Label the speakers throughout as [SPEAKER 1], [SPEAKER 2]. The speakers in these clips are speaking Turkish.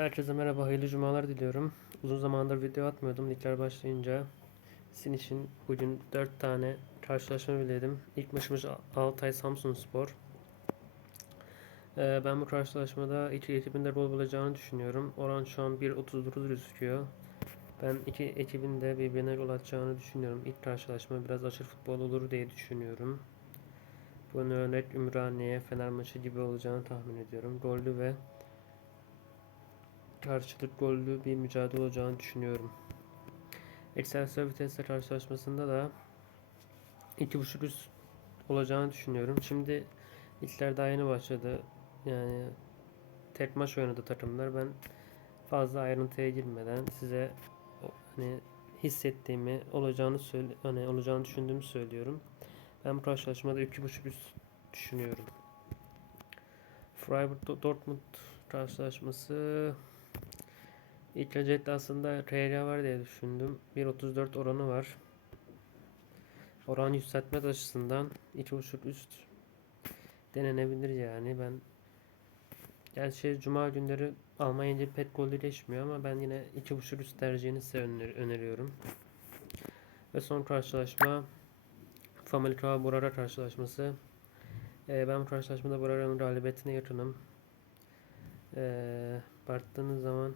[SPEAKER 1] Herkese merhaba, hayırlı cumalar diliyorum. Uzun zamandır video atmıyordum. Ligler başlayınca sizin için bugün 4 tane karşılaşma bildirdim. İlk maçımız Altay Samsun Spor. Ee, ben bu karşılaşmada iki ekibin de gol bulacağını düşünüyorum. Oran şu an 1.39 gözüküyor. Ben iki ekibin de birbirine gol atacağını düşünüyorum. İlk karşılaşma biraz açık futbol olur diye düşünüyorum. Bunun örnek Ümraniye, Fener maçı gibi olacağını tahmin ediyorum. Gollü ve karşılık gollü bir mücadele olacağını düşünüyorum. Excelsior Vitesse karşılaşmasında da 2.5 üst olacağını düşünüyorum. Şimdi ilkler daha yeni başladı. Yani tek maç oynadı takımlar. Ben fazla ayrıntıya girmeden size hani hissettiğimi olacağını söyle hani olacağını düşündüğümü söylüyorum. Ben bu karşılaşmada 2.5 üst düşünüyorum. Freiburg Dortmund karşılaşması İlk öncelikle aslında RR var diye düşündüm. 1.34 oranı var. Oran yükseltme açısından 2.5 üst denenebilir yani. Ben gerçi cuma günleri Almanya pek golleşmiyor ama ben yine 2.5 üst tercihini size öner- öneriyorum. Ve son karşılaşma Famalicão Burara karşılaşması. Ee, ben bu karşılaşmada Burara'nın galibiyetine yakınım. Ee, baktığınız zaman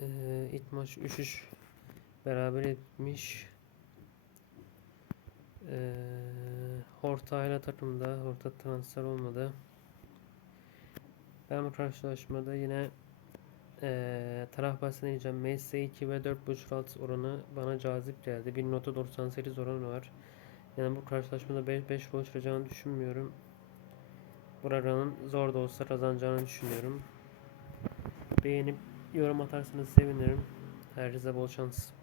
[SPEAKER 1] ee, ilk maç 3-3 beraber etmiş. Ee, Horta ile takımda. Horta transfer olmadı. Ben bu karşılaşmada yine ee, taraf bahsine gideceğim. Messi 2 ve 4.5 alt oranı bana cazip geldi. 1.98 oranı var. Yani bu karşılaşmada 5, 5 gol çıkacağını düşünmüyorum. Buranın zor da olsa kazanacağını düşünüyorum. Beğenip yorum atarsanız sevinirim. Herkese bol şans.